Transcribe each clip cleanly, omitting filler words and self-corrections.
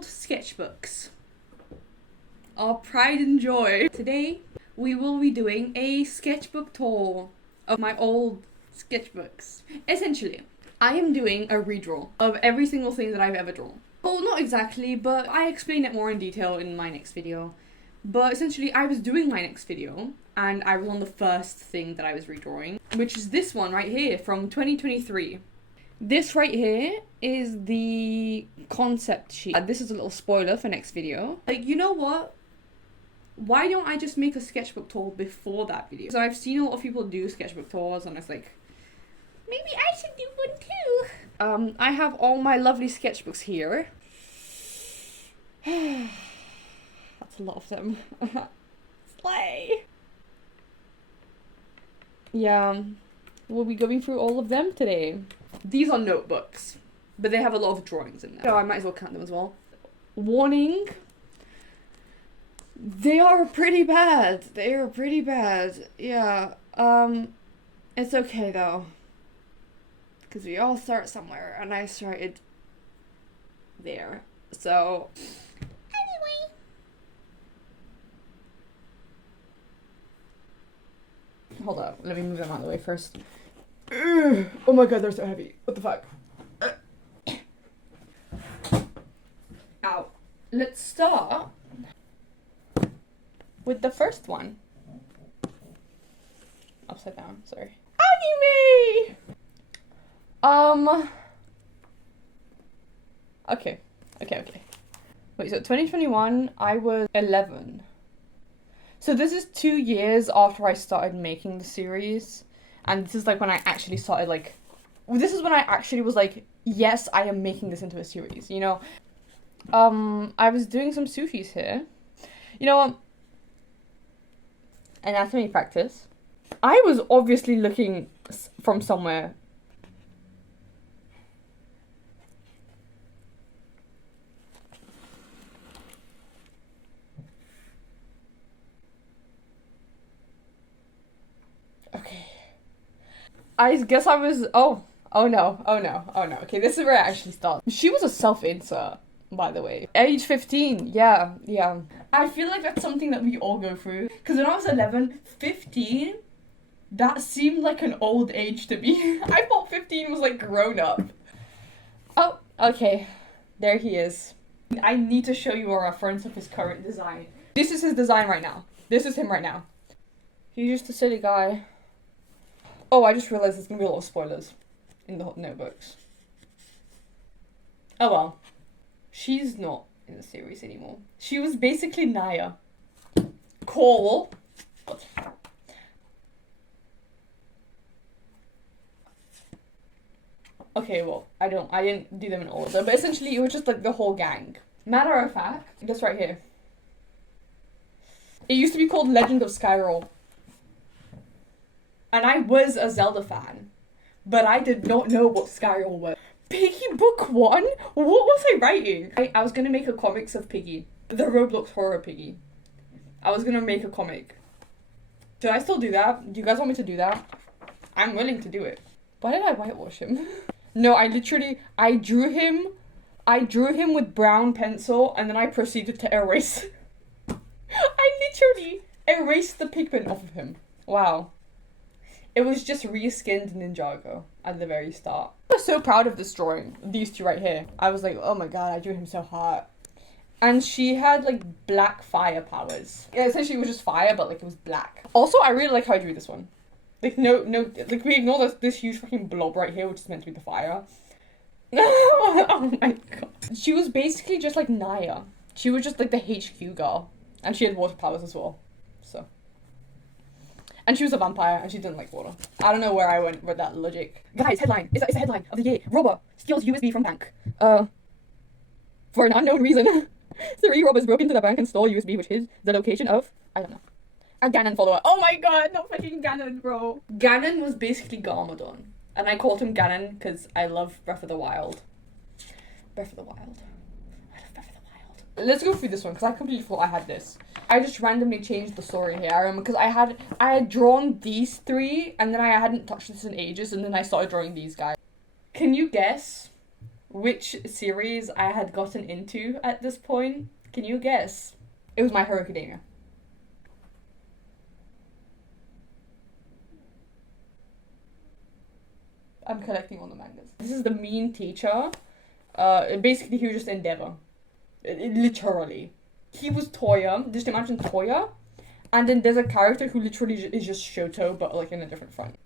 old sketchbooks. Our pride and joy. Today, we will be doing a sketchbook tour of my old sketchbooks. Essentially, I am doing a redraw of every single thing that I've ever drawn. Well, not exactly, but I explain it more in detail in my next video. But essentially, I was doing my next video, and I was on the first thing that I was redrawing, which is this one right here from 2023. This right here is the concept sheet. This is a little spoiler for next video. Like, you know what? Why don't I just make a sketchbook tour before that video? So I've seen a lot of people do sketchbook tours, and it's like, maybe I should do one too. I have all my lovely sketchbooks here. That's a lot of them. Slay! Yeah, we'll be going through all of them today. These are notebooks, but they have a lot of drawings in there, so I might as well count them as well. Warning, they are pretty bad. They are pretty bad. Yeah, it's okay though, because we all start somewhere, and I started there, so anyway. Hold up, let me move them out of the way first. Oh my god, they're so heavy. What the fuck? Ow. Let's start with the first one. Upside down, sorry. Anime! Okay. Wait, so 2021, I was 11. So this is 2 years after I started making the series. And this is like when I actually started like, this is when I actually was like, yes, I am making this into a series, you know? I was doing some sufis here. You know what? Anatomy practice. I was obviously looking from somewhere. Okay. I guess I was, oh no. Okay, this is where I actually start. She was a self-insert, by the way. Age 15, yeah. I feel like that's something that we all go through. Because when I was 11, 15, that seemed like an old age to me. I thought 15 was like grown up. Oh, okay. There he is. I need to show you a reference of his current design. This is his design right now. This is him right now. He's just a silly guy. Oh, I just realized there's gonna be a lot of spoilers in the notebooks. Oh well. She's not in the series anymore. She was basically Naya. Cole. Okay, well, I didn't do them in order, but essentially it was just like the whole gang. Matter of fact, this right here. It used to be called Legend of Skyroll. And I was a Zelda fan, but I did not know what Skyroll was. Piggy Book 1? What was I writing? I was gonna make a comics of Piggy. The Roblox horror Piggy. I was gonna make a comic. Should I still do that? Do you guys want me to do that? I'm willing to do it. Why did I whitewash him? No, I drew him with brown pencil, and then I proceeded to erase. I literally erased the pigment off of him. Wow. It was just reskinned Ninjago at the very start. I was so proud of this drawing. These two right here. I was like, oh my god, I drew him so hard. And she had like black fire powers. Yeah, essentially it was just fire, but like it was black. Also, I really like how I drew this one. Like no, like we ignore this huge fucking blob right here, which is meant to be the fire. Oh my god. She was basically just like Naya. She was just like the HQ girl. And she had water powers as well. So. And she was a vampire, and she didn't like water. I don't know where I went with that logic. Guys, headline. It's a headline of the year. Robber steals USB from bank. For an unknown reason. 3 robbers broke into the bank and stole USB, which is the location of, I don't know, a Ganon follower. Oh my god, not fucking Ganon, bro. Ganon was basically Garmadon. And I called him Ganon because I love Breath of the Wild. Breath of the Wild. I love Breath of the Wild. Let's go through this one, because I completely forgot I had this. I just randomly changed the story here. I remember because I had drawn these 3, and then I hadn't touched this in ages, and then I started drawing these guys. Can you guess which series I had gotten into at this point. Can you guess? It was My Hero Academia. I'm collecting all the mangas. This is the mean teacher. Basically, he was just Endeavor. Literally. He was Toya. Just imagine Toya. And then there's a character who literally is just Shoto, but like in a different front.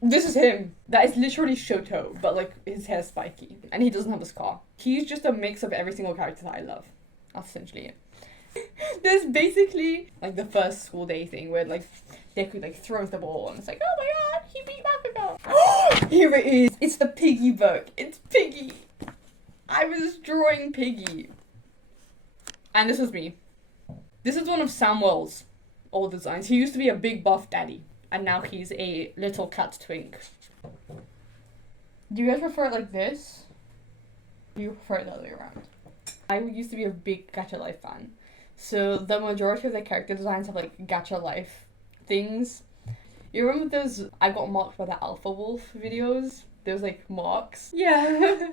This is him. That is literally Shoto, but like his hair's spiky. And he doesn't have a scar. He's just a mix of every single character that I love. That's essentially it. There's basically like the first school day thing where like Deku like throws the ball and it's like, oh my god, he beat Bakugo. Here it is. It's the Piggy book. It's Piggy. I was drawing Piggy. And this was me. This is one of Samuel's old designs. He used to be a big buff daddy. And now he's a little cat twink. Do you guys prefer it like this? Do you prefer it the other way around? I used to be a big Gacha Life fan. So the majority of the character designs have like Gacha Life things. You remember those I got marked by the Alpha Wolf videos? Those like marks? Yeah.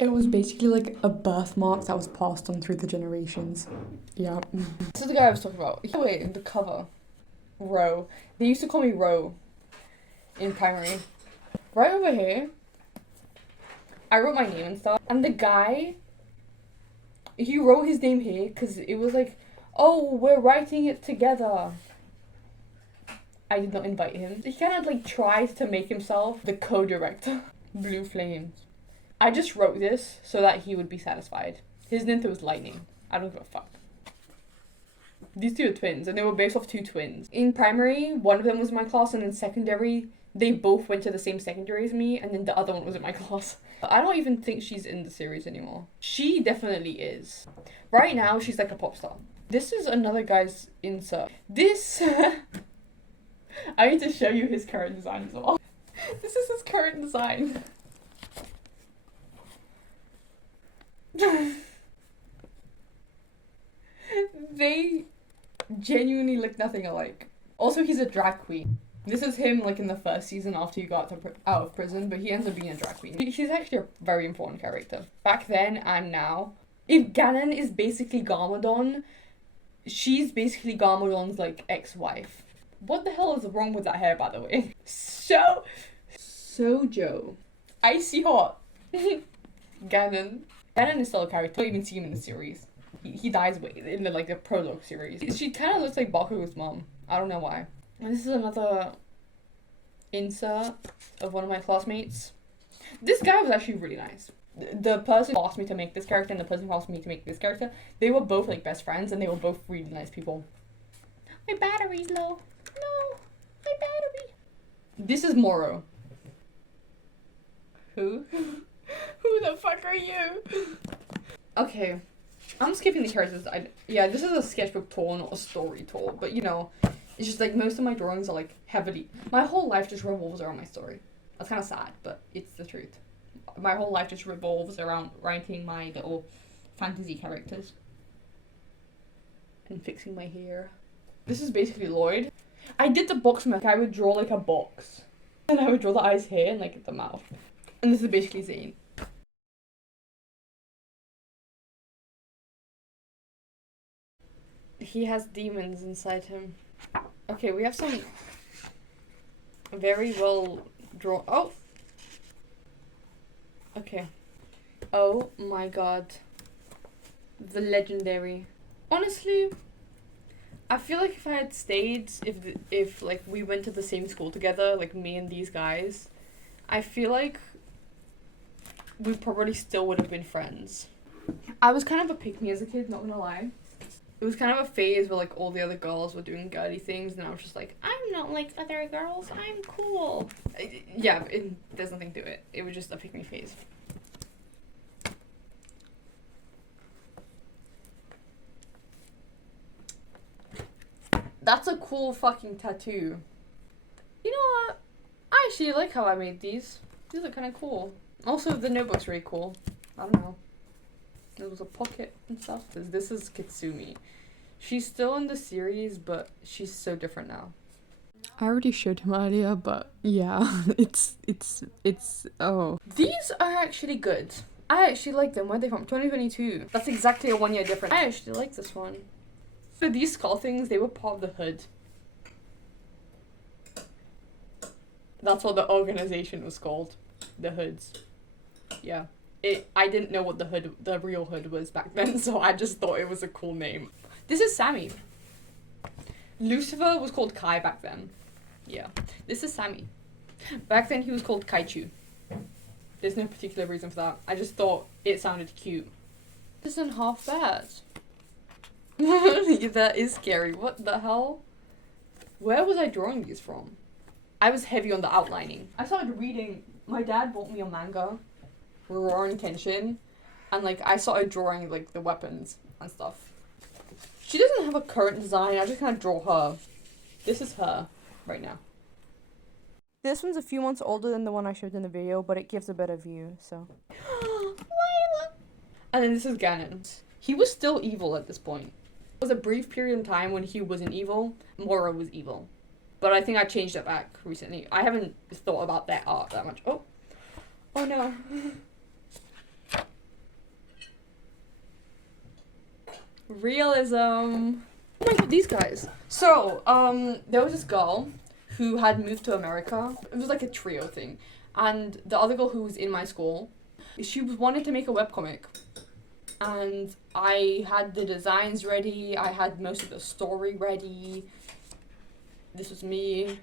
It was basically like a birthmark that was passed on through the generations. Yeah. This is the guy I was talking about. Wait, in the cover. Ro. They used to call me Ro in primary. Right over here, I wrote my name and stuff. And the guy, he wrote his name here because it was like, oh, we're writing it together. I did not invite him. He kind of like tried to make himself the co-director. Blue Flames. I just wrote this so that he would be satisfied. His ninja was Lightning. I don't give a fuck. These two are twins, and they were based off two twins. In primary, one of them was in my class, and in secondary, they both went to the same secondary as me, and then the other one was in my class. I don't even think she's in the series anymore. She definitely is. Right now, she's like a pop star. This is another guy's insert. This... I need to show you his current design as well. This is his current design. They genuinely look nothing alike. Also, he's a drag queen. This is him like in the first season after he got out of prison, but he ends up being a drag queen. He's actually a very important character. Back then and now. If Ganon is basically Garmadon, she's basically Garmadon's like ex-wife. What the hell is wrong with that hair, by the way? Sojo. Icy hot. Ganon. Ganon is still a character. I don't even see him in the series. He dies in the like the prologue series. She kind of looks like Bakugo's mom. I don't know why. And this is another insert of one of my classmates. This guy was actually really nice. The person who asked me to make this character and the person who asked me to make this character, they were both like best friends and they were both really nice people. My battery's low. No, my battery. This is Moro. Who? Who the fuck are you? Okay. I'm skipping the characters. Yeah, this is a sketchbook tour, not a story tour. But, you know, it's just, like, most of my drawings are, like, heavily... My whole life just revolves around my story. That's kind of sad, but it's the truth. My whole life just revolves around writing my little fantasy characters. And fixing my hair. This is basically Lloyd. I did the box method. I would draw, like, a box. And I would draw the eyes here and, like, the mouth. And this is basically Zane. He has demons inside him. Okay, we have some very well drawn. Oh! Okay. Oh my god. The legendary. Honestly, I feel like if I had stayed, if like we went to the same school together, like me and these guys, I feel like we probably still would have been friends. I was kind of a pick-me as a kid, not gonna lie. It was kind of a phase where like all the other girls were doing girly things and I was just like, I'm not like other girls, I'm cool. Yeah, there's nothing to it. It was just a pick-me phase. That's a cool fucking tattoo. You know what? I actually like how I made these. These are kind of cool. Also, the notebook's really cool. I don't know. There was a pocket and stuff. This is Kitsumi. She's still in the series, but she's so different now. I already showed him earlier, but yeah, it's oh. These are actually good. I actually like them. Where are they from? 2022. That's exactly a 1 year difference. I actually like this one. So these skull things, they were part of the hood. That's what the organization was called. The hoods. Yeah. I didn't know what the real hood was back then, so I just thought it was a cool name. This is Sammy. Lucifer was called Kai back then. Yeah. This is Sammy. Back then he was called Kaichu. There's no particular reason for that. I just thought it sounded cute. This isn't half bad. That is scary. What the hell? Where was I drawing these from? I was heavy on the outlining. I started reading. My dad bought me a manga, Rurouni Kenshin, and like I started drawing like the weapons and stuff. She doesn't have a current design. I just kind of draw her. This is her right now. This one's a few months older than the one I showed in the video, but it gives a better view, so. And then this is Ganon. He was still evil at this point. There was a brief period in time when he wasn't evil. Mora was evil. But I think I changed it back recently. I haven't thought about that art that much. Oh. Oh no. Realism. Oh my god, these guys. So, there was this girl who had moved to America. It was like a trio thing. And the other girl who was in my school, she wanted to make a webcomic. And I had the designs ready. I had most of the story ready. This was me.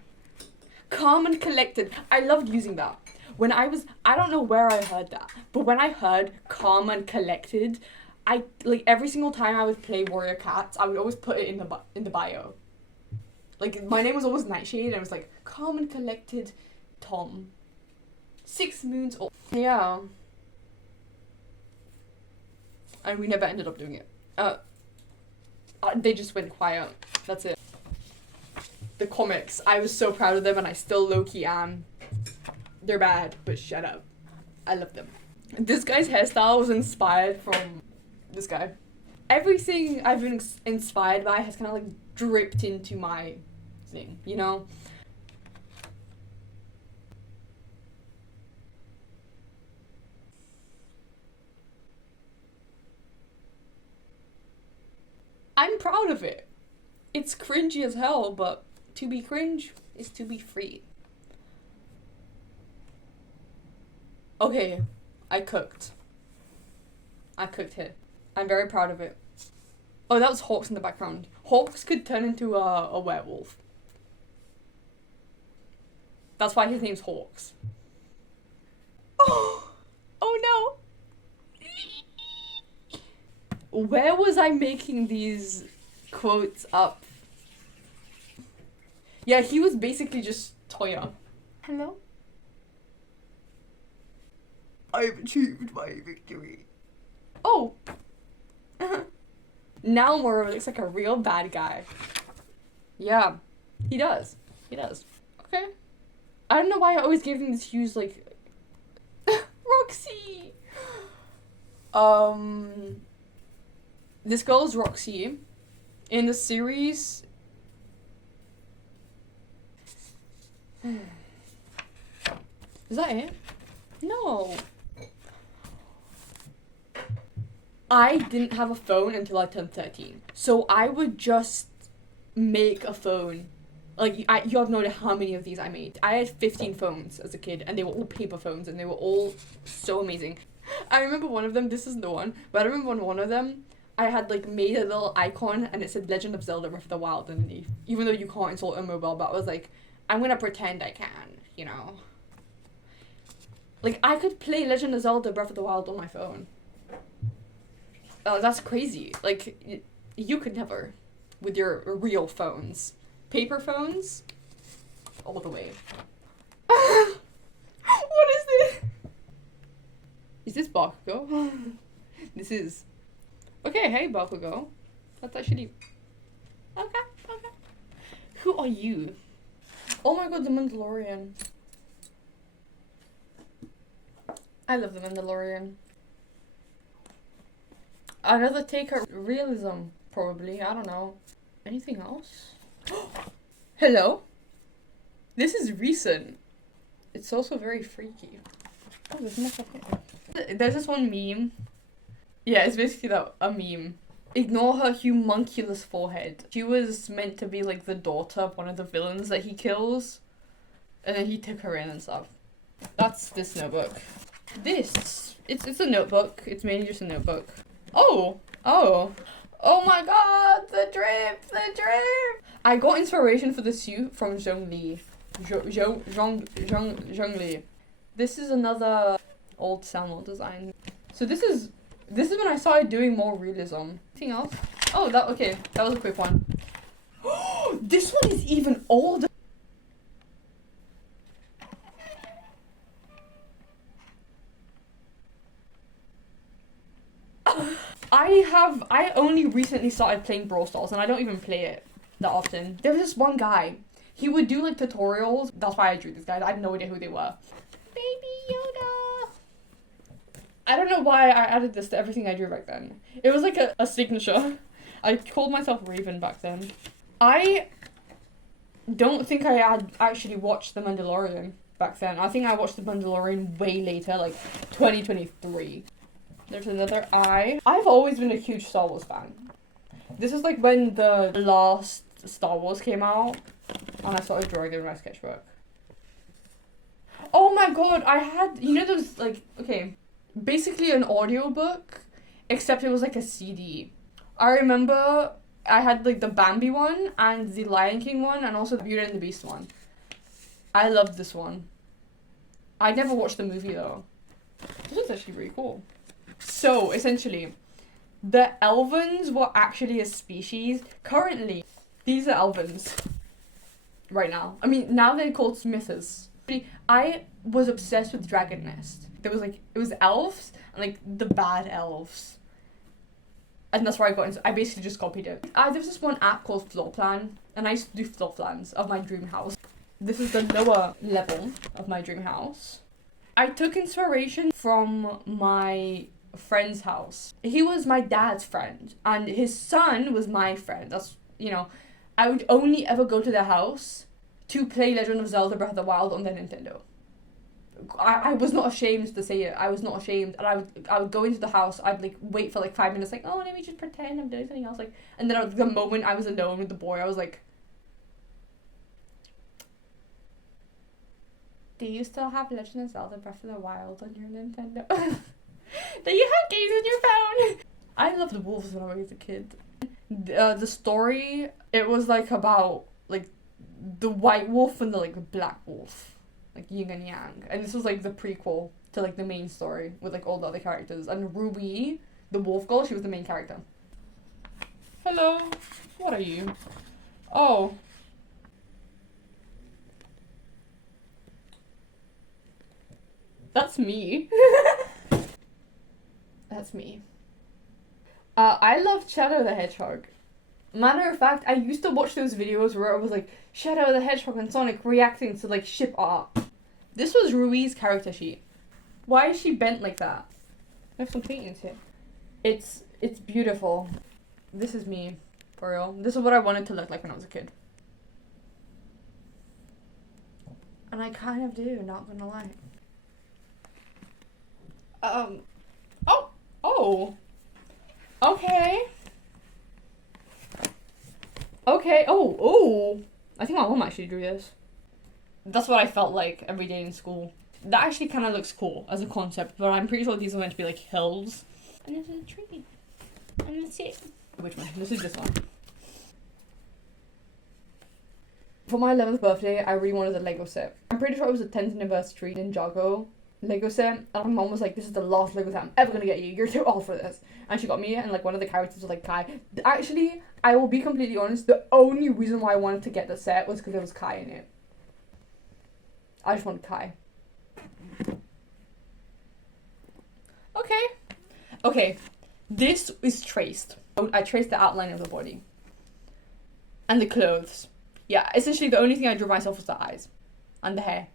Calm and collected. I loved using that. When I don't know where I heard that, but when I heard calm and collected, I, like, every single time I would play Warrior Cats, I would always put it in the bio. Like, my name was always Nightshade, and it was like, calm and collected Tom. 6 moons old. Yeah. And we never ended up doing it. They just went quiet. That's it. The comics, I was so proud of them, and I still low-key am. They're bad, but shut up. I love them. This guy's hairstyle was inspired from this guy. Everything I've been inspired by has kind of like dripped into my thing, you know? I'm proud of it. It's cringy as hell, but to be cringe is to be free. Okay, I cooked here. I'm very proud of it. Oh, that was Hawks in the background. Hawks could turn into a werewolf. That's why his name's Hawks. Oh no. Where was I making these quotes up? Yeah, he was basically just Toya. Hello? I've achieved my victory. Oh! Now Moro looks like a real bad guy. Yeah, he does. He does. Okay. I don't know why I always gave him this huge, like... Roxy! This girl is Roxy. In the series... Is that it? No. I didn't have a phone until I turned 13. So I would just make a phone. Like, you have no idea how many of these I made. I had 15 phones as a kid, and they were all paper phones, and they were all so amazing. I remember one of them, this isn't the one, but I remember on one of them, I had, like, made a little icon, and it said Legend of Zelda Breath of the Wild underneath. Even though you can't install it on mobile, but I was like, I'm gonna pretend I can, you know? Like, I could play Legend of Zelda Breath of the Wild on my phone. Oh, that's crazy. Like, you could never with your real phones. Paper phones? All the way. What is this? Is this Bakugo? This is. Okay, hey Bakugo. That's actually. Okay. Who are you? Oh my god, the Mandalorian. I love the Mandalorian. Another take at realism, probably. I don't know. Anything else? Hello? This is recent. It's also very freaky. Oh, there's nothing here. There's this one meme. Yeah, it's basically a meme. Ignore her humunculous forehead. She was meant to be like the daughter of one of the villains that he kills. And then he took her in and stuff. That's this notebook. It's a notebook. It's mainly just a notebook. Oh my god, the drip. I got inspiration for the suit from Zhong Li. Zhong Li. This is another old Samuel design. So this is when I started doing more realism. Anything else? Oh, that was a quick one. This one is even older. I only recently started playing Brawl Stars, and I don't even play it that often. There was this one guy. He would do like tutorials. That's why I drew this guy. I had no idea who they were. Baby Yoda. I don't know why I added this to everything I drew back then. It was like a signature. I called myself Raven back then. I don't think I had actually watched The Mandalorian back then. I think I watched The Mandalorian way later, like 2023. There's another eye. I've always been a huge Star Wars fan. This is like when the last Star Wars came out, and I started drawing in my sketchbook. Oh my god, I had, you know those, like, okay, basically an audiobook, except it was like a CD. I remember I had like the Bambi one, and the Lion King one, and also the Beauty and the Beast one. I loved this one. I never watched the movie though. This is actually really cool. So, essentially, the Elvens were actually a species. Currently, these are Elvens. Right now. I mean, now they're called Smithers. I was obsessed with Dragon Nest. There was like, it was elves, and like, the bad elves. And that's where I got into, I basically just copied it. There was this one app called Floor Plan, and I used to do floor plans of my dream house. This is the lower level of my dream house. I took inspiration from my friend's house. He was my dad's friend, and his son was my friend. That's, you know, I would only ever go to their house to play Legend of Zelda Breath of the Wild on their Nintendo. I was not ashamed to say it. I was not ashamed, and I would go into the house. I'd like wait for like 5 minutes, like, oh, let me just pretend I'm doing something else, like, and then the moment I was alone with the boy, I was like, do you still have Legend of Zelda Breath of the Wild on your Nintendo? Do you have games on your phone? I loved the wolves when I was a kid. The story, it was like about like the white wolf and the like black wolf, like yin and yang, and this was like the prequel to like the main story with like all the other characters. And Ruby, the wolf girl, she was the main character. Hello, what are you? Oh. That's me. That's me. I loved Shadow the Hedgehog. Matter of fact, I used to watch those videos where it was like Shadow the Hedgehog and Sonic reacting to like ship art. This was Rui's character sheet. Why is she bent like that? I have some paintings here. It's beautiful. This is me, for real. This is what I wanted to look like when I was a kid. And I kind of do, not gonna lie. Oh. Okay. Okay, oh. I think my mom actually drew this. That's what I felt like every day in school. That actually kind of looks cool as a concept, but I'm pretty sure these are meant to be like hills. And there's a tree. And that's it. Which one? This is this one. For my 11th birthday, I really wanted a Lego set. I'm pretty sure it was the 10th anniversary Ninjago Lego set, and my mom was like, this is the last Lego set I'm ever gonna get you, you're too old for this. And she got me, and like one of the characters was like Kai. Actually, I will be completely honest, the only reason why I wanted to get the set was because there was Kai in it. I just wanted Kai. Okay, this is traced. I traced the outline of the body. And the clothes. Yeah, essentially the only thing I drew myself was the eyes. And the hair.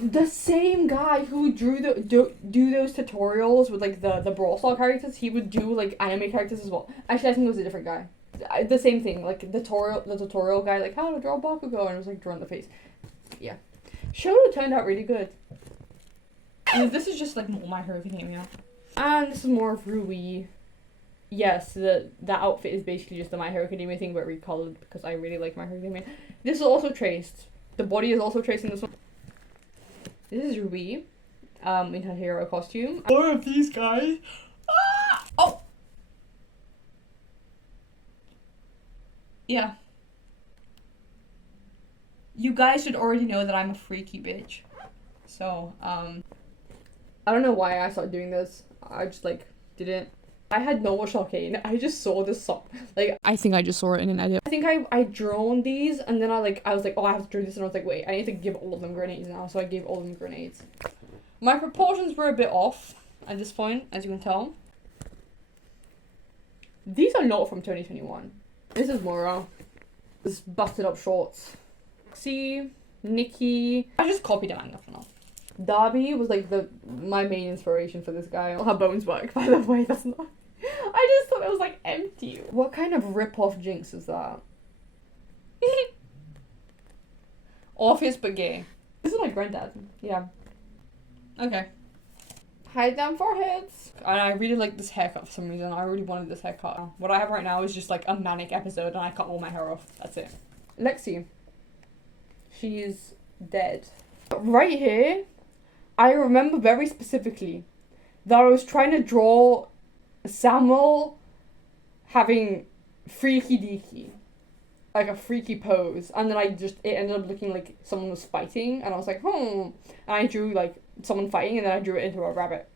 The same guy who drew do those tutorials with like the Brawl Stars characters, he would do like anime characters as well. Actually, I think it was a different guy. The same thing, like the tutorial guy, like how to draw Bakugo, and it was like drawing the face. yeah. Show turned out really good. And this is just like more My Hero Academia. And this is more of Rui. Yes, the outfit is basically just the My Hero Academia thing, but recolored because I really like My Hero Academia. This is also traced. The body is also traced in this one. This is Rui, in her hero costume. More of these guys. Ah! Oh! Yeah. You guys should already know that I'm a freaky bitch. So, I don't know why I started doing this. I just, like, didn't. I had no watch Arcane. I just saw this song. Like, I think I just saw it in an edit. I think I drawn these, and then I was like, oh, I have to draw this, and I was like, wait, I need to give all of them grenades now, so I gave all of them grenades. My proportions were a bit off at this point, as you can tell. These are not from 2021. This is Mora. This busted up shorts. See, Nikki. I just copied a manga for now. Darby was like my main inspiration for this guy. Her bones work, by the way. That's not. I just thought it was like empty. What kind of rip-off Jinx is that? Orpheus but gay. This is my granddad. Yeah. Okay. Hide down foreheads. And I really like this haircut for some reason. I really wanted this haircut. What I have right now is just like a manic episode and I cut all my hair off. That's it. Lexi. She's dead. Right here, I remember very specifically that I was trying to draw Samuel having freaky deaky. Like a freaky pose. And then it ended up looking like someone was fighting. And I was like, And I drew like someone fighting and then I drew it into a rabbit.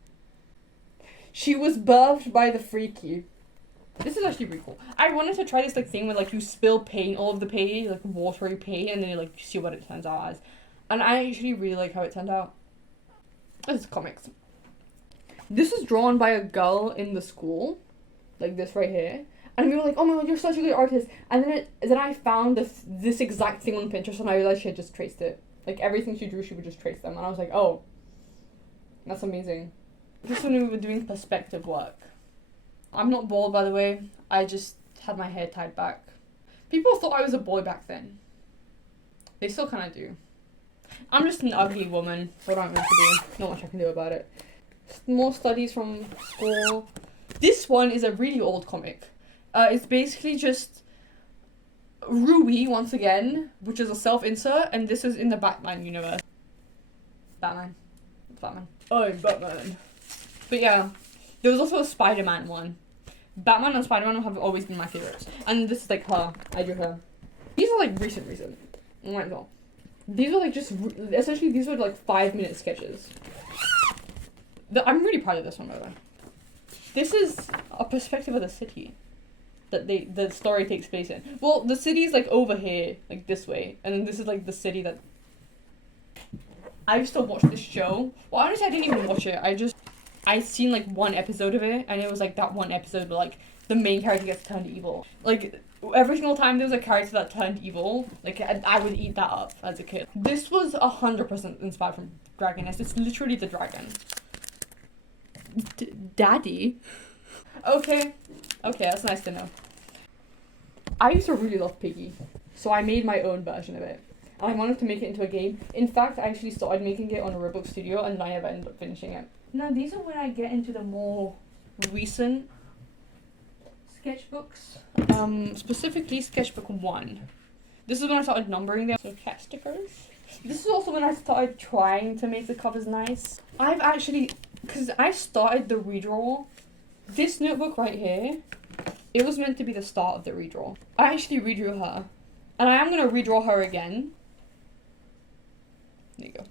She was birthed by the freaky. This is actually pretty cool. I wanted to try this like thing where like you spill paint all over the page, like watery paint, and then you like see what it turns out as. And I actually really like how it turned out. This is comics. This is drawn by a girl in the school, like this right here. And we were like, oh my god, you're such a good artist. And then I found this exact thing on Pinterest and I realized she had just traced it. Like everything she drew, she would just trace them. And I was like, oh, that's amazing. This is when we were doing perspective work. I'm not bald, by the way. I just had my hair tied back. People thought I was a boy back then. They still kind of do. I'm just an ugly woman. What am I meant to do? Not much I can do about it. More studies from school. This one is a really old comic. It's basically just Rui, once again, which is a self-insert, and this is in the Batman universe. Batman. It's Batman. Oh, Batman. But yeah, there was also a Spider-Man one. Batman and Spider-Man have always been my favorites. And this is like her. I drew her. These are like recent. Oh my god. These are like just, essentially these were like 5-minute sketches. I'm really proud of this one, by the way. This is a perspective of the city that the story takes place in. Well, the city is like over here, like this way. And then this is like the city that... I used to watch this show. Well, honestly, I didn't even watch it. I seen like one episode of it, and it was like that one episode where like the main character gets turned evil. Like every single time there was a character that turned evil, like I would eat that up as a kid. This was 100% inspired from Dragoness. It's literally the dragon. Daddy? Okay, that's nice to know. I used to really love Piggy, so I made my own version of it. I wanted to make it into a game. In fact, I actually started making it on a Roblox Studio, and I never ended up finishing it. Now, these are when I get into the more recent sketchbooks. Specifically Sketchbook 1. This is when I started numbering them. So cat stickers. This is also when I started trying to make the covers nice. I've actually, because I started the redraw. This notebook right here, it was meant to be the start of the redraw. I actually redrew her. And I am going to redraw her again. There you go.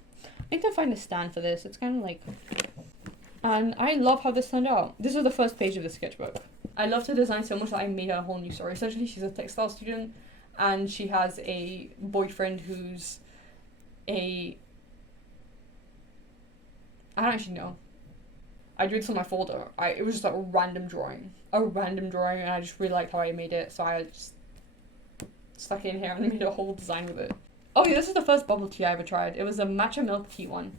I need to find a stand for this. It's kind of like... And I love how this turned out. This is the first page of the sketchbook. I love to design so much that I made a whole new story. Essentially, she's a textile student, and she has a boyfriend who's I don't actually know. I drew this on my folder. It was just like a random drawing, and I just really liked how I made it, so I just stuck it in here and made a whole design with it. Oh yeah, this is the first bubble tea I ever tried. It was a matcha milk tea one,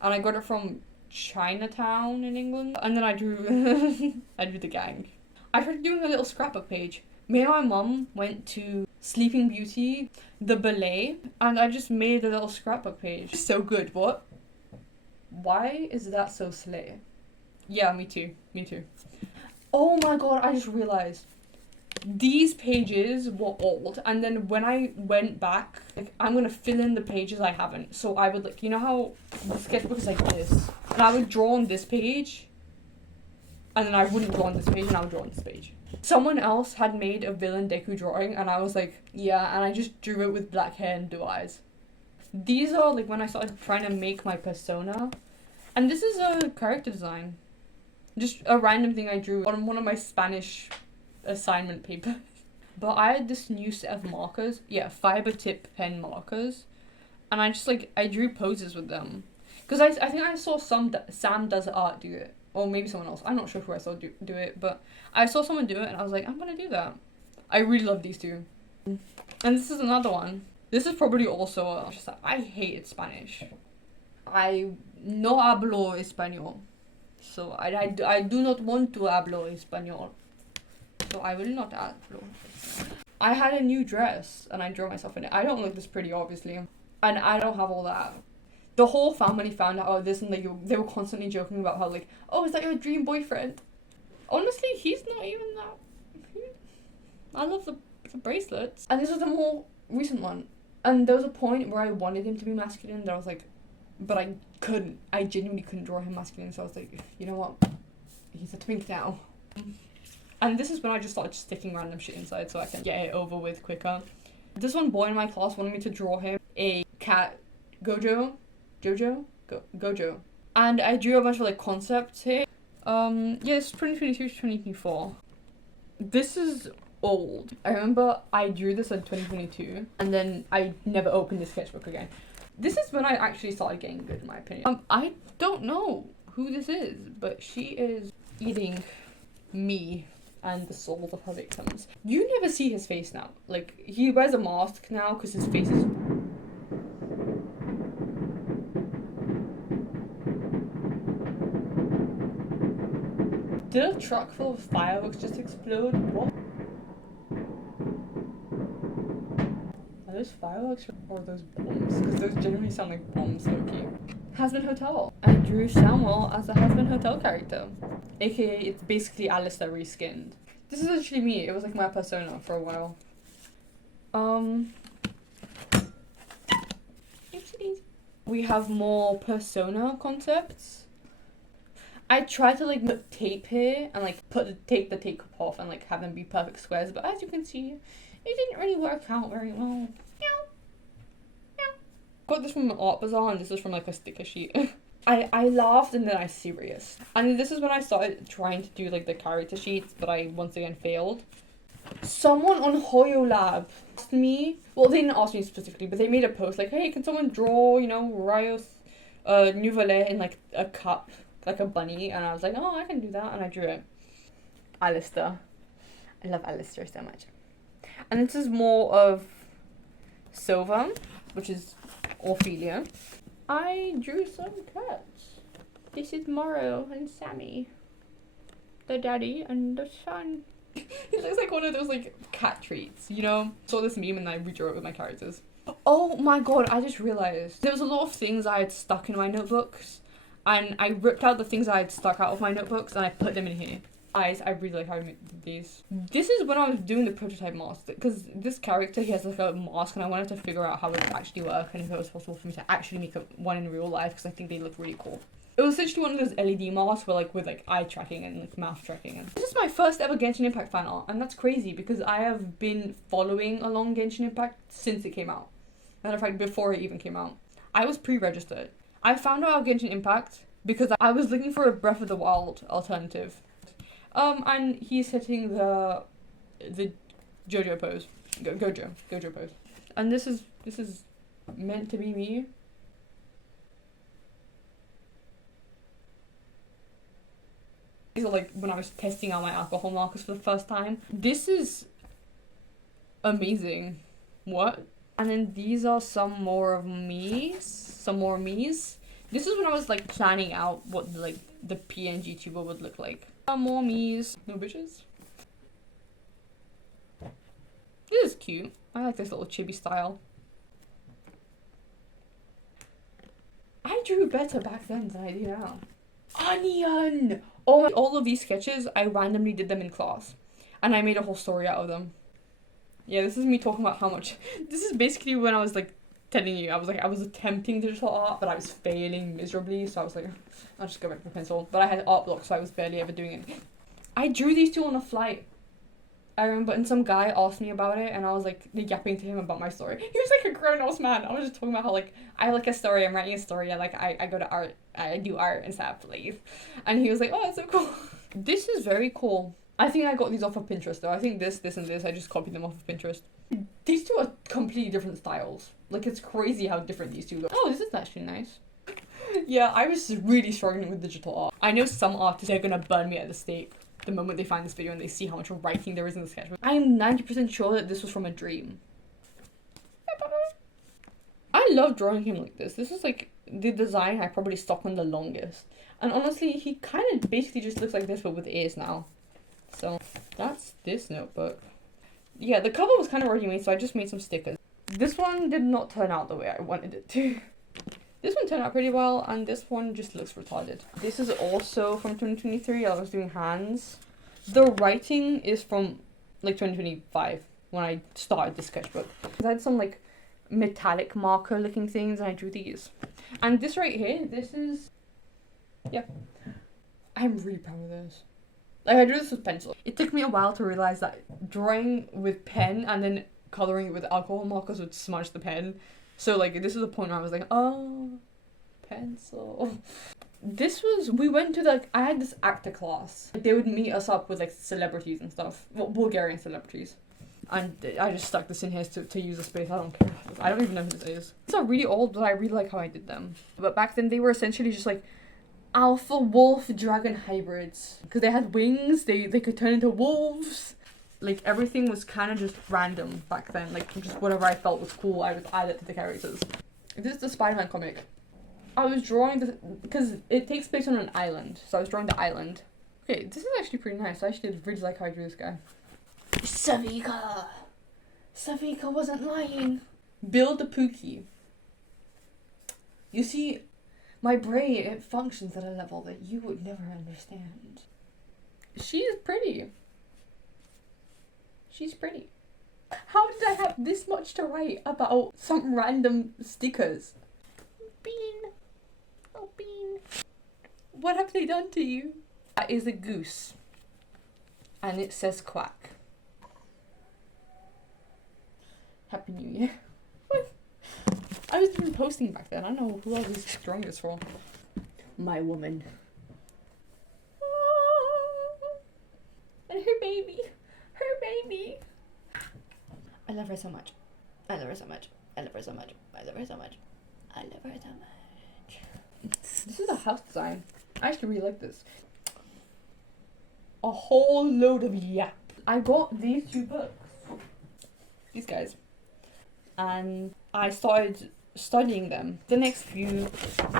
and I got it from Chinatown in England. And then I drew the gang. I tried doing a little scrapbook page, Me and my mum went to Sleeping Beauty, the ballet, and I just made a little scrapbook page. So good, what? Why is that so slay? Yeah, me too, me too. Oh my god, I just realized. These pages were old, and then when I went back, like, I'm gonna fill in the pages I haven't. So I would, like, you know how the sketchbook is like this? And I would draw on this page, and then I wouldn't draw on this page, and I would draw on this page. Someone else had made a villain Deku drawing, and I was like, yeah, and I just drew it with black hair and blue eyes. These are, like, when I started trying to make my persona. And this is a character design. Just a random thing I drew on one of my Spanish assignment papers. But I had this new set of markers. Yeah, fiber tip pen markers. And I just, like, I drew poses with them. Because I think I saw Sam Does Art do it. Or maybe someone else. I'm not sure who I saw do it. But I saw someone do it and I was like, I'm gonna do that. I really love these two. And this is another one. This is probably also just that I hated Spanish. I no hablo español. So I do not want to hablo español. So I will not hablo. I had a new dress and I drew myself in it. I don't look this pretty, obviously. And I don't have all that. The whole family found out about this and they were constantly joking about how, like, oh, is that your dream boyfriend? Honestly, he's not even that. I love the bracelets. And this was the more recent one. And there was a point where I wanted him to be masculine that I was like, but I couldn't. I genuinely couldn't draw him masculine, so I was like, you know what? He's a twink now. And this is when I just started sticking random shit inside so I can get it over with quicker. This one boy in my class wanted me to draw him a cat Gojo. And I drew a bunch of, like, concepts here. Yes, 2022 to 2024. This is old. I remember I drew this in 2022 and then I never opened this sketchbook again. This is when I actually started getting good, in my opinion. I don't know who this is, but she is eating me and the souls of her victims. You never see his face now. Like, he wears a mask now because his face is... Did a truck full of fireworks just explode? What? Are those fireworks or those bombs? Because those generally sound like bombs, low-key. Hazbin Hotel. I drew Samuel as a Hazbin Hotel character. AKA, it's basically Alistair reskinned. This is actually me. It was like my persona for a while. We have more persona concepts. I tried to, like, put tape here and, like, take the tape off and, like, have them be perfect squares, but as you can see, it didn't really work out very well. Got this from an art bazaar and this is from, like, a sticker sheet. I laughed and then I serious. And this is when I started trying to do, like, the character sheets, but I once again failed. Someone on Hoyo Lab asked me, well, they didn't ask me specifically, but they made a post like, hey, can someone draw, you know, Rios Nouvelet in, like, a cup, like a bunny? And I was like, oh, I can do that, and I drew it. Alistair. I love Alistair so much. And this is more of Sova, which is Ophelia. I drew some cats. This is Morrow and Sammy, the daddy and the son. It looks like one of those, like, cat treats, you know? Saw this meme and I redrew it with my characters. Oh my god, I just realised. There was a lot of things I had stuck in my notebooks, and I ripped out the things I had stuck out of my notebooks and I put them in here. Guys, I really like how I made these. This is when I was doing the prototype mask, because this character, he has, like, a mask, and I wanted to figure out how it would actually work and if it was possible for me to actually make one in real life, because I think they look really cool. It was essentially one of those LED masks where, like, with, like, eye tracking and, like, mouth tracking. And this is my first ever Genshin Impact fan art, and that's crazy because I have been following along Genshin Impact since it came out. Matter of fact, before it even came out. I was pre-registered. I found out about Genshin Impact because I was looking for a Breath of the Wild alternative. And he's hitting the JoJo pose. Gojo pose. And this is meant to be me. These are, like, when I was testing out my alcohol markers for the first time. This is amazing. What? And then these are some more me's. This is when I was, like, planning out what, like, the PNG tuber would look like. More me's. No bitches. cute. I like this little chibi style. I drew better back then than I do now. Onion! Oh, all of these sketches, I randomly did them in class. And I made a whole story out of them. Yeah, this is me talking about how much... This is basically when I was like telling you, I was attempting digital art, but I was failing miserably, so I was like, I'll just go back to the pencil. But I had art blocks, so I was barely ever doing it. I drew these two on a flight. I remember, and some guy asked me about it, and I was like yapping to him about my story. He was like a grown-ass man. I was just talking about how like I like a story, I'm writing a story, I go to art, I do art instead of plays. And he was like, oh, that's so cool. This is very cool. I think I got these off of Pinterest though. I think this, and this, I just copied them off of Pinterest. These two are completely different styles. Like, it's crazy how different these two look. Oh, this is actually nice. Yeah, I was really struggling with digital art. I know some artists are gonna burn me at the stake the moment they find this video and they see how much writing there is in the sketchbook. I'm 90% sure that this was from a dream. I love drawing him like this. This is like the design I probably stuck on the longest. And honestly, he kind of basically just looks like this but with ears now. So that's this notebook. Yeah, the cover was kind of already made, so I just made some stickers. This one did not turn out the way I wanted it to. This one turned out pretty well, and this one just looks retarded. This is also from 2023. I was doing hands. The writing is from like 2025 when I started the sketchbook. I had some like metallic marker looking things, and I drew these. And this right here, this is, yeah, I'm really proud of this. Like, I drew this with pencil. It took me a while to realize that drawing with pen and then coloring it with alcohol markers would smudge the pen. So, like, this is the point where I was like, oh, pencil. This was, we went to, like, I had this actor class. Like, they would meet us up with, like, celebrities and stuff. Well, Bulgarian celebrities. And I just stuck this in here to use the space. I don't care. I don't even know who this is. These are really old, but I really like how I did them. But back then, they were essentially just, like, alpha wolf dragon hybrids. Because they had wings, they could turn into wolves. Like, everything was kind of just random back then. Like, just whatever I felt was cool, I would add it to the characters. This is the Spider-Man comic. I was drawing this, because it takes place on an island. So I was drawing the island. Okay, this is actually pretty nice. I actually did really like how I drew this guy. Savika! Savika wasn't lying. Build a Pookie. You see, my brain, it functions at a level that you would never understand. She is pretty. She's pretty. How did I have this much to write about some random stickers? Bean. Oh, Bean. What have they done to you? That is a goose. And it says quack. Happy New Year. What? I was even posting back then. I don't know who I was drawing this for. My woman. And her baby. Her baby. I love her so much. I love her so much. I love her so much. I love her so much. I love her so much. This is a house design. I actually really like this. A whole load of yap. I got these two books. These guys. And I started studying them. The next few,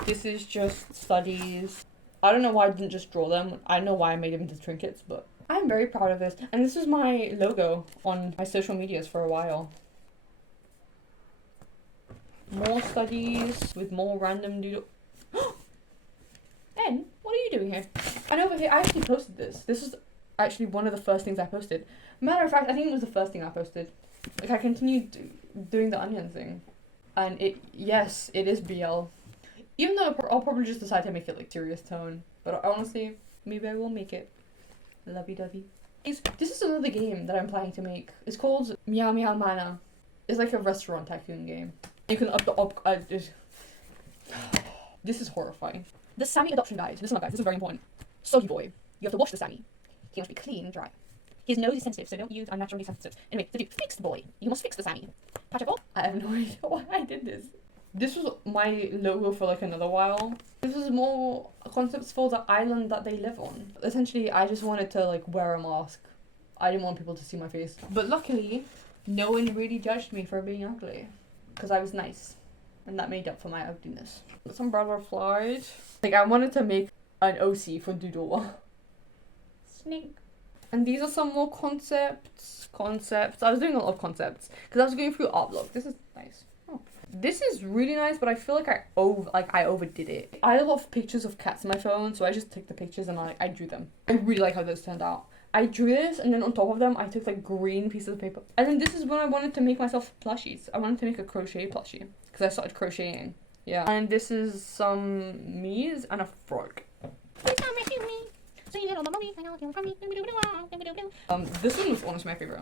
this is just studies. I don't know why I didn't just draw them. I know why I made them into trinkets, but I'm very proud of this. And this is my logo on my social medias for a while. More studies with more random doodle. Ben, what are you doing here? And over here, I actually posted this. This is actually one of the first things I posted. Matter of fact, I think it was the first thing I posted. Like, I continued doing the onion thing. And yes, it is BL. Even though I'll probably just decide to make it like serious tone. But honestly, maybe I will make it lovey-dovey. This is another game that I'm planning to make. It's called Meow Meow Mana. It's like a restaurant tycoon game. You can this is horrifying. The Sammy adoption guide. Listen up, guys. This is very important. Soggy boy. You have to wash the Sammy. He must be clean and dry. His nose is sensitive, so don't use unnaturally sensitive. Anyway, to do, fix the boy. You must fix the Sammy. Patch up all? I have no idea why I did this. This was my logo for like another while. This was more concepts for the island that they live on. Essentially, I just wanted to like wear a mask. I didn't want people to see my face. But luckily, no one really judged me for being ugly. Because I was nice. And that made up for my ugliness. Some butterflies. Like, I wanted to make an OC for Doodle. Snake. And these are some more concepts. I was doing a lot of concepts because I was going through art block. This is nice. Oh. This is really nice, but I feel like I overdid it. I had a lot of pictures of cats on my phone, so I just took the pictures and I drew them. I really like how this turned out. I drew this, and then on top of them, I took like green pieces of paper. And then this is when I wanted to make myself plushies. I wanted to make a crochet plushie because I started crocheting. Yeah. And this is some me's and a frog. This one was honestly my favorite.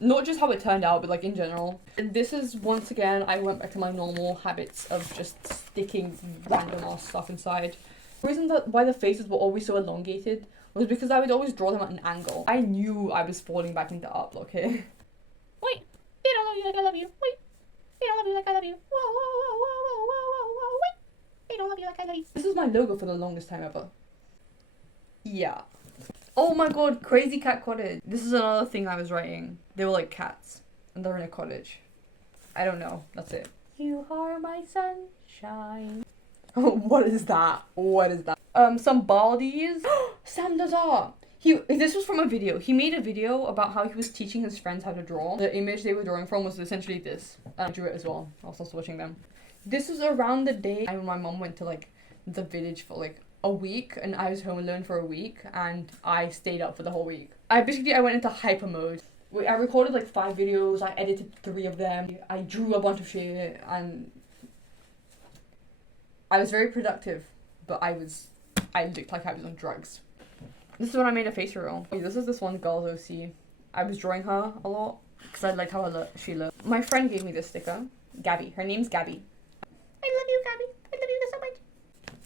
Not just how it turned out, but like in general. And this is, once again, I went back to my normal habits of just sticking random ass stuff inside. The reason that why the faces were always so elongated was because I would always draw them at an angle. I knew I was falling back into art block here. Wait, they don't love you like I love you. Wait, they don't love you like I love you. Whoa, whoa, whoa, whoa, whoa, whoa, whoa, whoa, wait, they don't love you like I love you. This is my logo for the longest time ever. Yeah. Oh my god, Crazy Cat Cottage. This is another thing I was writing. They were like cats, and they're in a cottage. I don't know, that's it. You are my sunshine. What is that? What is that? Some baldies. Sam does art. This was from a video. He made a video about how he was teaching his friends how to draw. The image they were drawing from was essentially this. And I drew it as well. I was also watching them. This was around the day when my mom went to like the village for like a week, and I was home alone for a week, and I stayed up for the whole week. I went into hyper mode. I recorded like 5 videos, I edited 3 of them, I drew a bunch of shit, and I was very productive, but I looked like I was on drugs. This is when I made a face reveal. This is this one girl's OC. I was drawing her a lot, because I liked how she looked. My friend gave me this sticker, Gabby. Her name's Gabby. I love you, Gabby. I love you so much.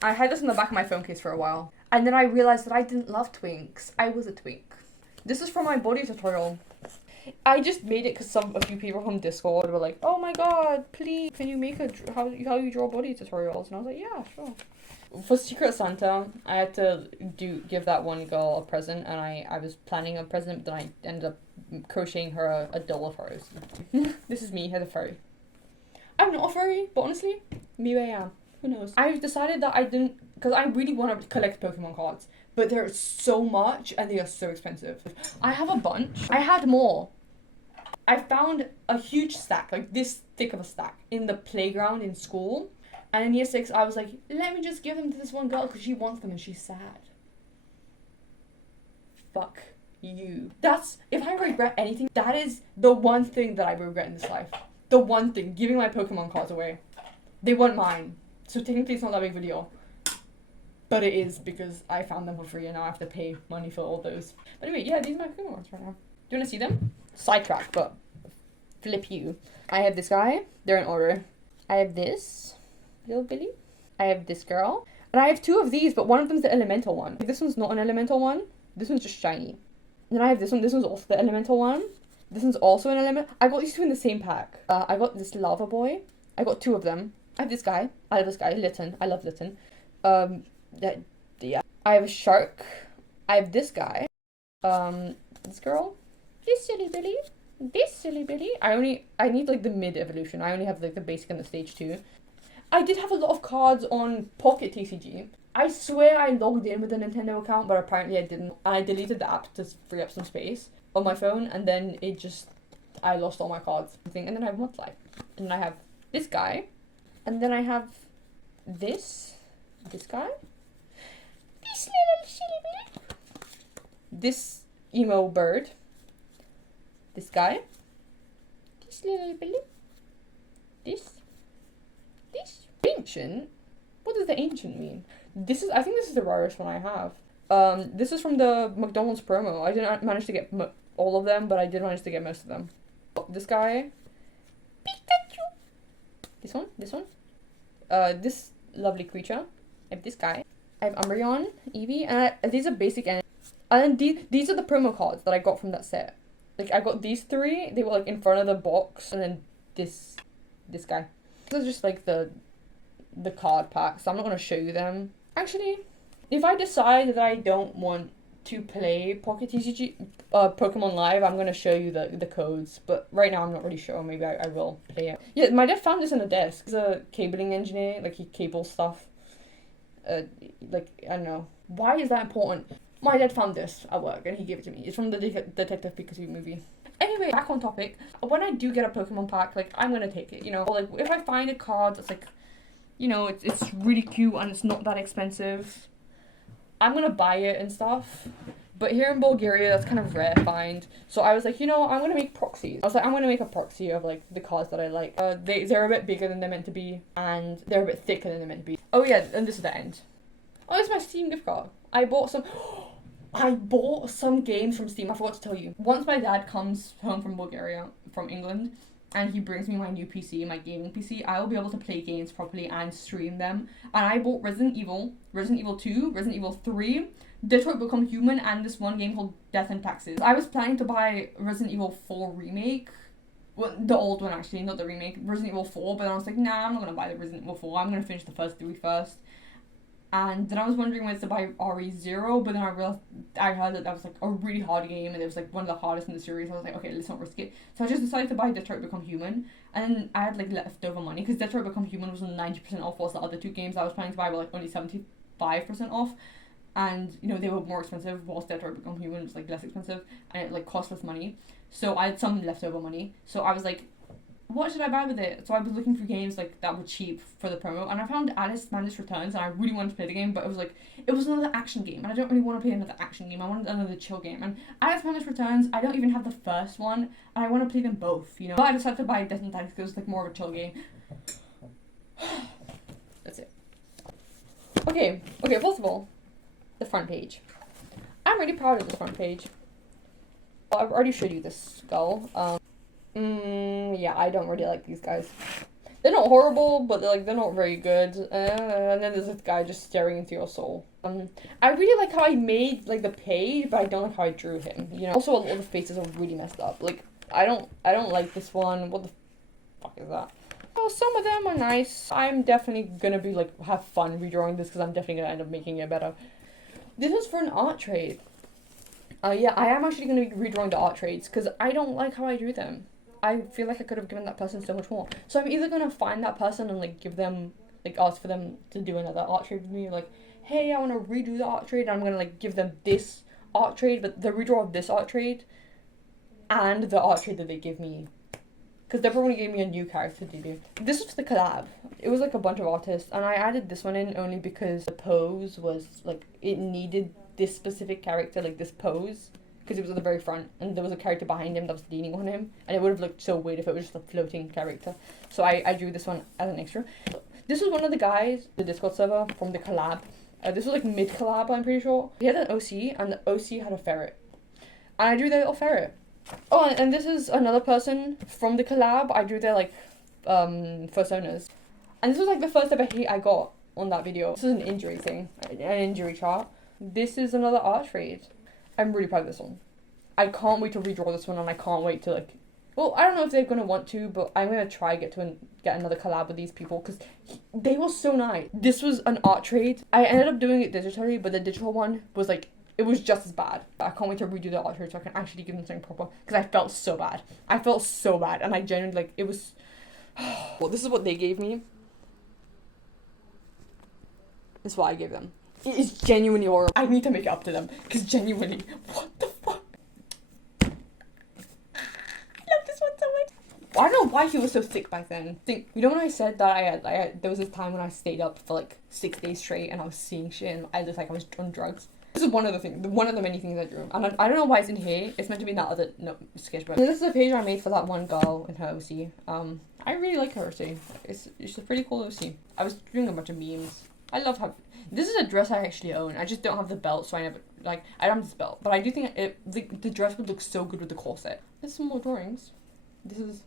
I had this in the back of my phone case for a while. And then I realized that I didn't love twinks. I was a twink. This is from my body tutorial. I just made it because a few people from Discord were like, oh my god, please, can you make how you draw body tutorials? And I was like, yeah, sure. For Secret Santa, I had to give that one girl a present, and I was planning a present, but then I ended up crocheting her a doll of hers. This is me as a furry. I'm not a furry, but honestly, maybe I am. Who knows? I've decided that I didn't, because I really want to collect Pokemon cards, but there's so much and they are so expensive. I have a bunch. I had more. I found a huge stack, like this thick of a stack, in the playground in school. And in year 6, I was like, let me just give them to this one girl because she wants them and she's sad. Fuck you. If I regret anything, that is the one thing that I regret in this life. The one thing, giving my Pokemon cards away. They want mine. So technically it's not that big of a deal. But it is because I found them for free and now I have to pay money for all those. But anyway, yeah, these are my Pokemon cards right now. Do you want to see them? Sidetrack, but flip you. I have this guy. They're in order. I have this little Billy. I have this girl. And I have 2 of these, but one of them's the elemental one. This one's not an elemental one. This one's just shiny. And then I have this one. This one's also the elemental one. This one's also an element. I got these 2 in the same pack. I got this lava boy. I got 2 of them. I have this guy. I love this guy. Litten. I love Litten. Yeah. I have a shark. I have this guy. This girl. This silly Billy. This silly Billy. I need like the mid evolution. I only have like the basic and the stage 2. I did have a lot of cards on Pocket TCG. I swear I logged in with a Nintendo account, but apparently I didn't. I deleted the app to free up some space on my phone, and then I lost all my cards. And then I have Multiply. And then I have this guy. And then I have this guy. This little silly Billy. This emo bird. This guy. This little Billy. This. Ancient? What does the ancient mean? I think this is the rarest one I have. This is from the McDonald's promo. I didn't manage to get all of them, but I did manage to get most of them. This guy. Pikachu. This one. This lovely creature. I have this guy. I have Umbreon, Eevee, and these are basic enemies. And these are the promo cards that I got from that set. Like, I got these 3. They were like in front of the box, and then this guy. This is just like the card pack, so I'm not going to show you them. Actually, if I decide that I don't want to play Pocket TCG, Pokemon Live, I'm going to show you the codes, but right now I'm not really sure. Maybe I will play it. Yeah, my dad found this in a desk. He's a cabling engineer, like he cables stuff. Like, I don't know. Why is that important? My dad found this at work and he gave it to me. It's from the Detective Pikachu movie. Anyway, back on topic. When I do get a Pokemon pack, like, I'm gonna take it, you know? Like, if I find a card that's, like, you know, it's really cute and it's not that expensive, I'm gonna buy it and stuff. But here in Bulgaria, that's kind of rare to find. So I was like, you know, I'm gonna make proxies. I was like, I'm gonna make a proxy of, like, the cards that I like. They're a bit bigger than they're meant to be, and they're a bit thicker than they're meant to be. Oh yeah, and this is the end. Oh, it's my Steam gift card. I bought some games from Steam. I forgot to tell you. Once my dad comes home from Bulgaria, from England, and he brings me my new PC, my gaming PC, I will be able to play games properly and stream them. And I bought Resident Evil 2, Resident Evil 3, Detroit Become Human, and this one game called Death and Taxes. I was planning to buy Resident Evil 4 Remake. Well, the old one actually, not the remake. Resident Evil 4, but then I was like, nah, I'm not gonna buy the Resident Evil 4. I'm gonna finish the first 3 first. And then I was wondering whether to buy RE0, but then I realized, I heard that was like a really hard game and it was like one of the hardest in the series. I was like, okay, let's not risk it. So I just decided to buy Detroit Become Human, and then I had like leftover money because Detroit Become Human was on 90% off, whilst the other 2 games I was planning to buy were like only 75% off. And, you know, they were more expensive, whilst Detroit Become Human was like less expensive and it like cost less money. So I had some leftover money. So I was like, what should I buy with it? So I was looking for games like that were cheap for the promo, and I found Alice Madness Returns, and I really wanted to play the game, but it was another action game, and I don't really want to play another action game. I wanted another chill game, and Alice Madness Returns, I don't even have the first one, and I want to play them both, you know. But I decided to buy Death and Taxes because it was like more of a chill game. That's it. Okay, first of all, the front page. I'm really proud of the front page. Well, I've already showed you this skull. Yeah, I don't really like these guys. They're not horrible, but they're not very good. And then there's this guy just staring into your soul. I really like how I made like the page, but I don't like how I drew him. You know. Also, a lot of the faces are really messed up. Like I don't like this one. What the fuck is that? Well, some of them are nice. I'm definitely gonna be like have fun redrawing this because I'm definitely gonna end up making it better. This was for an art trade. Yeah, I am actually gonna be redrawing the art trades because I don't like how I drew them. I feel like I could have given that person so much more. So I'm either gonna find that person and like give them, like ask for them to do another art trade with me, like, hey, I wanna redo the art trade, and I'm gonna like give them this art trade, but the redraw of this art trade, and the art trade that they give me. Because they probably gave me a new character to do. This was the collab. It was like a bunch of artists, and I added this one in only because the pose was like, it needed this specific character, like this pose. Because it was at the very front, and there was a character behind him that was leaning on him, and it would have looked so weird if it was just a floating character. So I drew this one as an extra. This was one of the guys, the Discord server, from the collab. This was like mid-collab, I'm pretty sure. He had an OC, and the OC had a ferret. And I drew their little ferret. Oh, and this is another person from the collab. I drew their, like, first owners. And this was like the first ever hate I got on that video. This is an injury thing, an injury chart. This is another art trade. I'm really proud of this one. I can't wait to redraw this one, and I can't wait to like, well, I don't know if they're gonna want to, but I'm gonna try get another collab with these people because they were so nice. This was an art trade. I ended up doing it digitally, but the digital one was like, it was just as bad. I can't wait to redo the art trade so I can actually give them something proper because I felt so bad. And I genuinely like it was. Well, this is what they gave me. This is what I gave them. It is genuinely horrible. I need to make it up to them. Because genuinely, what the fuck? I love this one so much. I don't know why he was so sick back then. You know when I said that I had there was this time when I stayed up for like 6 days straight and I was seeing shit and I looked like I was on drugs. This is one of the many things I drew. And I don't know why it's in here. It's meant to be in that other sketchbook. This is a page I made for that one girl in her OC. I really like her OC. It's a pretty cool OC. I was doing a bunch of memes. I love how... This is a dress I actually own. I just don't have the belt, so I never... Like, I don't have this belt. But I do think the dress would look so good with the corset. There's some more drawings. This is...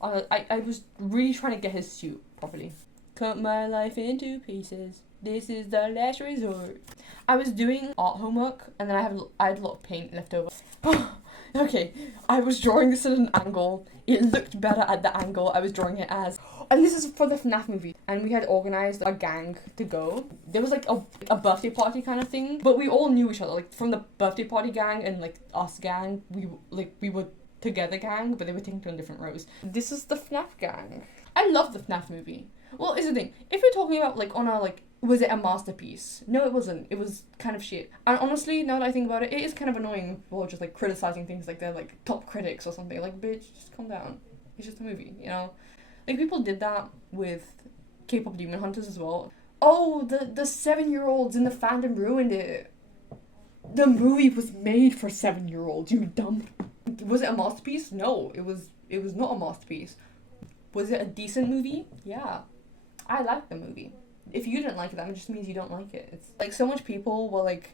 I was really trying to get his suit properly. Cut my life into pieces. This is the last resort. I was doing art homework, and then I had a lot of paint left over. Okay, I was drawing this at an angle. It looked better at the angle I was drawing it as. And this is for the FNAF movie. And we had organised a gang to go. There was like a birthday party kind of thing. But we all knew each other. Like from the birthday party gang and like us gang, we were together gang, but they were taken to different rows. This is the FNAF gang. I love the FNAF movie. Well, it's the thing. If we're talking about like on a like Was it a masterpiece? No, it wasn't. It was kind of shit. And honestly, now that I think about it, it is kind of annoying when people are just like criticizing things like they're like top critics or something. Like, bitch, just calm down. It's just a movie, you know? Like, people did that with K-pop Demon Hunters as well. Oh, the 7-year-olds in the fandom ruined it. The movie was made for 7-year-olds, you dumb. Was it a masterpiece? No, it was not a masterpiece. Was it a decent movie? Yeah. I liked the movie. If you didn't like it, that just means you don't like it. It's like so much people were like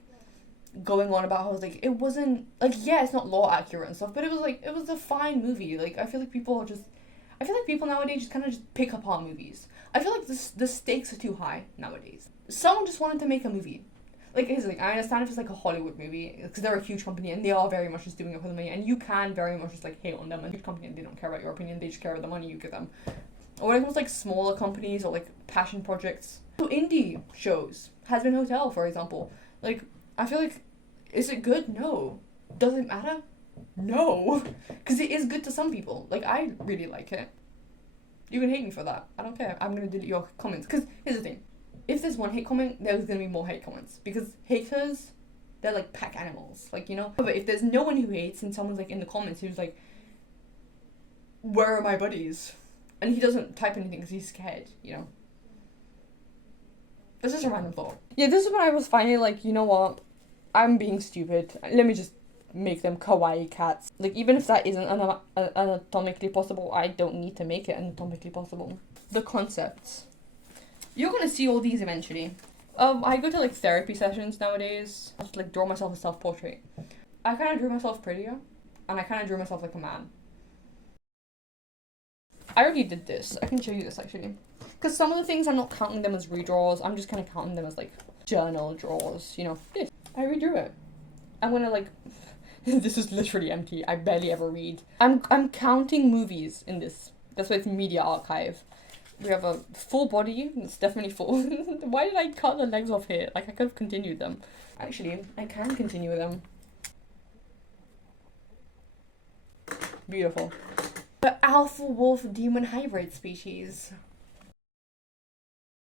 going on about how like it wasn't like, yeah, it's not law accurate and stuff, but it was a fine movie. Like I feel like people nowadays just kind of just pick apart movies. I feel like the stakes are too high nowadays. Someone just wanted to make a movie. Like, here's the thing, I understand if it's like a Hollywood movie, because they're a huge company and they are very much just doing it for the money, and you can very much just like hate on them, and a huge company and they don't care about your opinion, they just care about the money you give them. Or when it comes to like smaller companies or like passion projects. So indie shows, Has Been Hotel, for example. Like, I feel like, is it good? No. Does it matter? No. Because it is good to some people. Like, I really like it. You can hate me for that. I don't care. I'm going to delete your comments. Because here's the thing. If there's one hate comment, there's going to be more hate comments. Because haters, they're like pack animals. Like, you know? But if there's no one who hates and someone's like in the comments who's like, where are my buddies? And he doesn't type anything because he's scared, you know? This is a random thought. Yeah, this is when I was finally like, you know what? I'm being stupid. Let me just make them kawaii cats. Like, even if that isn't anatomically possible, I don't need to make it anatomically possible. The concepts. You're gonna see all these eventually. I go to like therapy sessions nowadays. I just like draw myself a self-portrait. I kind of drew myself prettier, and I kind of drew myself like a man. I already did this. I can show you this actually. Because some of the things I'm not counting them as redraws. I'm just kind of counting them as like journal draws. You know, this. I redrew it. I'm gonna like. This is literally empty. I barely ever read. I'm counting movies in this. That's why it's media archive. We have a full body. It's definitely full. Why did I cut the legs off here? Like, I could have continued them. Actually, I can continue them. Beautiful. The alpha wolf demon hybrid species.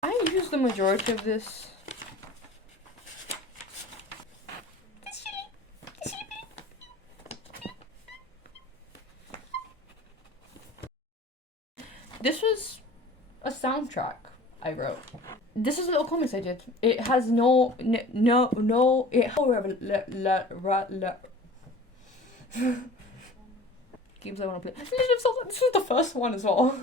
I use the majority of this. This was a soundtrack I wrote. This is little comics I did. It has no games I want to play. This was the first one as well.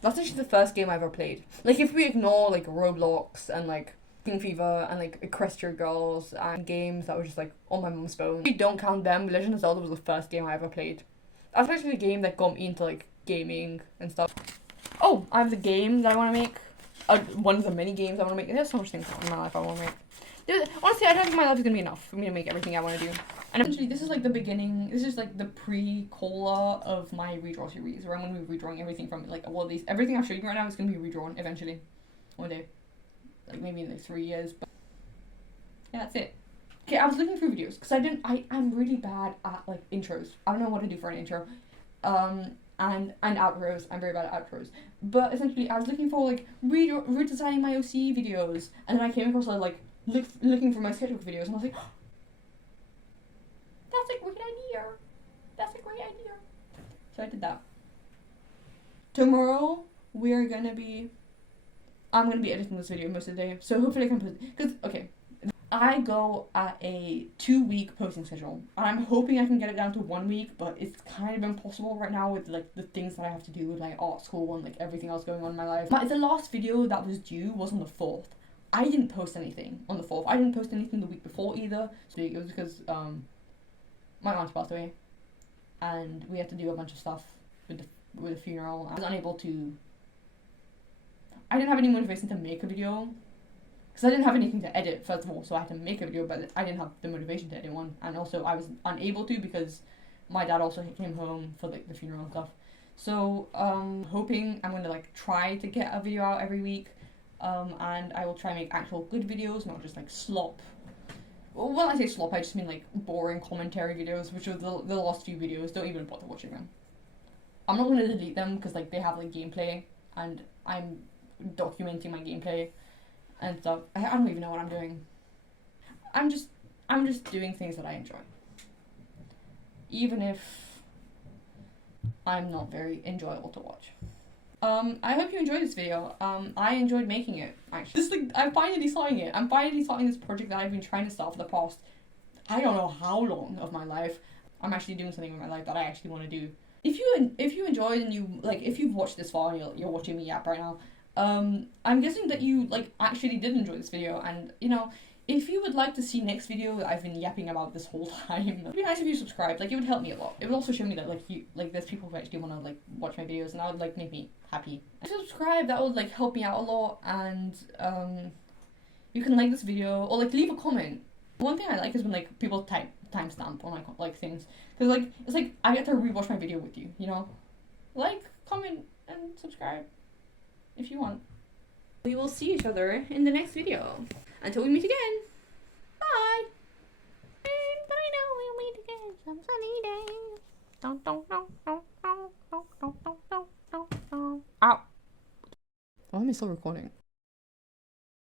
That's actually the first game I ever played. Like, if we ignore like Roblox and like King Fever and like Equestria Girls and games that were just like on my mum's phone, if you don't count them, Legend of Zelda was the first game I ever played. That's actually the game that got me into like gaming and stuff. Oh, I have the game that I want to make. One of the many games I want to make. There's so much things in my life I want to make. Honestly, I don't think my life is going to be enough for me to make everything I want to do. And eventually, this is like the beginning. This is like the pre-cola of my redraw series, where I'm going to be redrawing everything from like all of these. Everything I'm showing you right now is going to be redrawn eventually. One day. Like maybe in like 3 years. But yeah, that's it. Okay, I was looking through videos because I'm really bad at like intros. I don't know what to do for an intro. And outros. I'm very bad at outros. But essentially, I was looking for like redesigning my OC videos, and then I came across like looking for my sketchbook videos, and I was like, oh, that's a great idea. That's a great idea. So I did that. Tomorrow I'm gonna be editing this video most of the day, so hopefully I can post. Because okay, I go at a 2-week posting schedule, and I'm hoping I can get it down to 1 week, but it's kind of impossible right now with like the things that I have to do with like art school and like everything else going on in my life. The last video that was due was on the 4th. I didn't post anything on the 4th. I didn't post anything the week before either. So it was because my aunt passed away, and we had to do a bunch of stuff with the funeral. I was unable to. I didn't have any motivation to make a video. Because I didn't have anything to edit, first of all, so I had to make a video, but I didn't have the motivation to edit one. And also, I was unable to because my dad also came home for like the funeral and stuff. So, hoping I'm going to like try to get a video out every week. And I will try and make actual good videos, not just like slop. Well, when I say slop, I just mean like boring commentary videos, which are the last few videos. Don't even bother watching them. I'm not going to delete them because like they have like gameplay, and I'm documenting my gameplay. and stuff. I don't even know what I'm doing. I'm just doing things that I enjoy. Even if I'm not very enjoyable to watch. I hope you enjoyed this video. I enjoyed making it, actually. Just like, I'm finally starting it. I'm finally starting this project that I've been trying to start for the past, I don't know how long of my life. I'm actually doing something with my life that I actually want to do. If you enjoyed and you, like, if you've watched this far and you're watching me yap right now, I'm guessing that you, like, actually did enjoy this video, and, you know, if you would like to see next video that I've been yapping about this whole time, it'd be nice if you subscribed. Like, it would help me a lot. It would also show me that, like, there's people who actually want to, like, watch my videos, and that would, like, make me happy. If you subscribe, that would, like, help me out a lot, and, you can like this video, or, like, leave a comment. One thing I like is when, like, people timestamp on, like, things. Because, like, it's like, I get to rewatch my video with you, you know? Like, comment, and subscribe, if you want. We will see each other in the next video. Until we meet again. Bye. And I know we'll meet again some sunny day. Ow. Oh, I'm still recording.